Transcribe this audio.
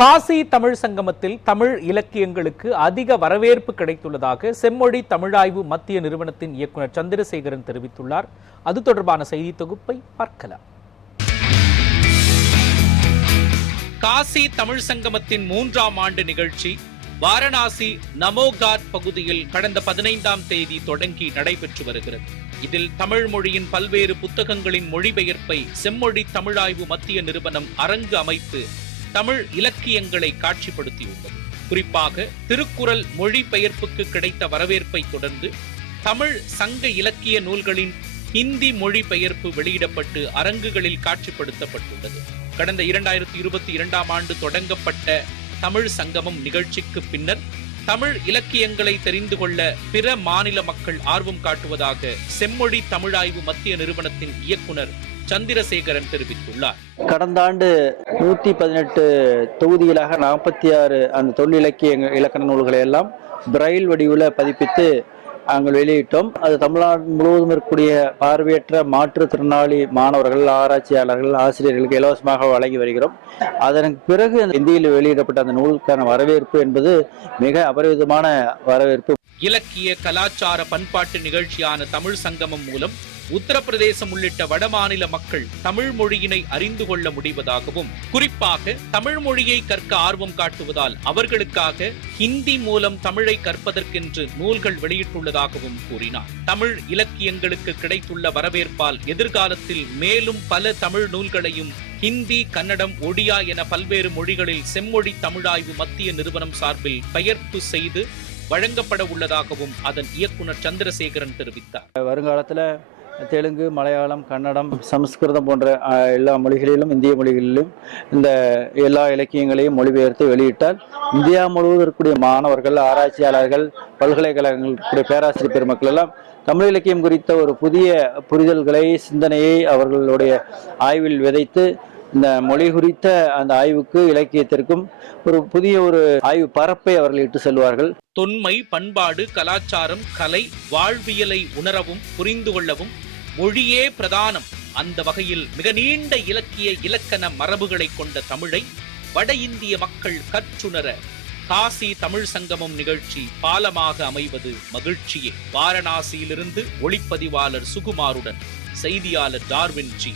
காசி தமிழ் சங்கமத்தில் தமிழ் இலக்கியங்களுக்கு அதிக வரவேற்பு கிடைத்துள்ளதாக செம்மொழி தமிழாய்வு மத்திய நிறுவனத்தின் இயக்குநர் சந்திரசேகரன் தெரிவித்துள்ளார். அது தொடர்பான செய்தி தொகுப்பை பார்க்கலாம். காசி தமிழ் சங்கமத்தின் 3ஆம் ஆண்டு நிகழ்ச்சி வாரணாசி நமோகாட் பகுதியில் கடந்த 15ஆம் தேதி தொடங்கி நடைபெற்று வருகிறது. இதில் தமிழ் மொழியின் பல்வேறு புத்தகங்களின் மொழிபெயர்ப்பை செம்மொழி தமிழாய்வு மத்திய நிறுவனம் அரங்கு அமைத்து தமிழ் இலக்கியங்களை காட்சிப்படுத்தியுள்ளது. குறிப்பாக திருக்குறள் மொழிபெயர்ப்புக்கு கிடைத்த வரவேற்பை தொடர்ந்து தமிழ் சங்க இலக்கிய நூல்களின் ஹிந்தி மொழிபெயர்ப்பு வெளியிடப்பட்டு அரங்குகளில் காட்சிப்படுத்தப்பட்டுள்ளது. கடந்த 2022ஆம் ஆண்டு தொடங்கப்பட்ட தமிழ் சங்கமம் நிகழ்ச்சிக்கு பின்னர் தமிழ் இலக்கியங்களை தெரிந்து கொள்ள பிற மாநில மக்கள் ஆர்வம் காட்டுவதாக செம்மொழி தமிழாய்வு மத்திய நிறுவனத்தின் இயக்குனர் சந்திரசேகரன் தெரிவித்துள்ளார். கடந்த ஆண்டு 118 தொகுதிகளாக 46 அந்த தொல் இலக்கண நூல்களை எல்லாம் பிரைல் வடிவில் பதிப்பித்து நாங்கள் வெளியிட்டோம். அது தமிழ்நாடு முழுவதும் இருக்கக்கூடிய பார்வையற்ற மாற்றுத்திறனாளி மாணவர்கள், ஆராய்ச்சியாளர்கள், ஆசிரியர்களுக்கு இலவசமாக வழங்கி வருகிறோம். அதற்கு பிறகு இந்தியில் வெளியிடப்பட்ட அந்த நூலுக்கான வரவேற்பு என்பது மிக அபரிவிதமான வரவேற்பு. இலக்கிய கலாச்சார பண்பாட்டு நிகழ்ச்சியான தமிழ் சங்கமம் மூலம் உத்தரப்பிரதேசம் உள்ளிட்ட வடமாநில மக்கள் தமிழ் மொழியினை அறிந்து கொள்ள முடிவதாகவும், குறிப்பாக தமிழ் மொழியை கற்க ஆர்வம் காட்டுவதால் அவர்களுக்காக ஹிந்தி மூலம் தமிழை கற்பதற்கென்று நூல்கள் வெளியிட்டுள்ளதாகவும் கூறினார். தமிழ் இலக்கியங்களுக்கு கிடைத்துள்ள வரவேற்பால் எதிர்காலத்தில் மேலும் பல தமிழ் நூல்களையும் ஹிந்தி, கன்னடம், ஒடியா என பல்வேறு மொழிகளில் செம்மொழி தமிழாய்வு மத்திய நிறுவனம் சார்பில் பெயர்ப்பு செய்து வழங்கப்பட உள்ளதாகவும் அதன் இயக்குனர் சந்திரசேகரன் தெரிவித்தார். வருங்காலத்தில் தெலுங்கு, மலையாளம், கன்னடம், சமஸ்கிருதம் போன்ற எல்லா மொழிகளிலும், இந்திய மொழிகளிலும் இந்த எல்லா இலக்கியங்களையும் மொழிபெயர்த்து வெளியிட்டால் இந்தியா முழுவதும் இருக்கக்கூடிய மாணவர்கள், ஆராய்ச்சியாளர்கள், பல்கலைக்கழகங்களுடைய பேராசிரியர் பெருமக்கள் எல்லாம் தமிழ் இலக்கியம் குறித்த ஒரு புதிய புரிதல்களை, சிந்தனையை அவர்களுடைய ஆய்வில் விதைத்து இந்த மொழி குறித்த அந்த ஆய்வுக்கு, இலக்கியத்திற்கும் ஒரு புதிய ஒரு ஆய்வு பரப்பை அவர்கள் இட்டு செல்வார்கள். தொன்மை, பண்பாடு, கலாச்சாரம், கலை, வாழ்வியலை உணரவும் புரிந்து கொள்ளவும் மொழியே பிரதானம். அந்த வகையில் மிக நீண்ட இலக்கிய இலக்கண மரபுகளை கொண்ட தமிழை வட இந்திய மக்கள் கற்றுணர காசி தமிழ் சங்கமம் நிகழ்ச்சி பாலமாக அமைவது மகிழ்ச்சியே. வாரணாசியிலிருந்து ஒளிப்பதிவாளர் சுகுமாருடன் செய்தியாளர் டார்வின் ஜி.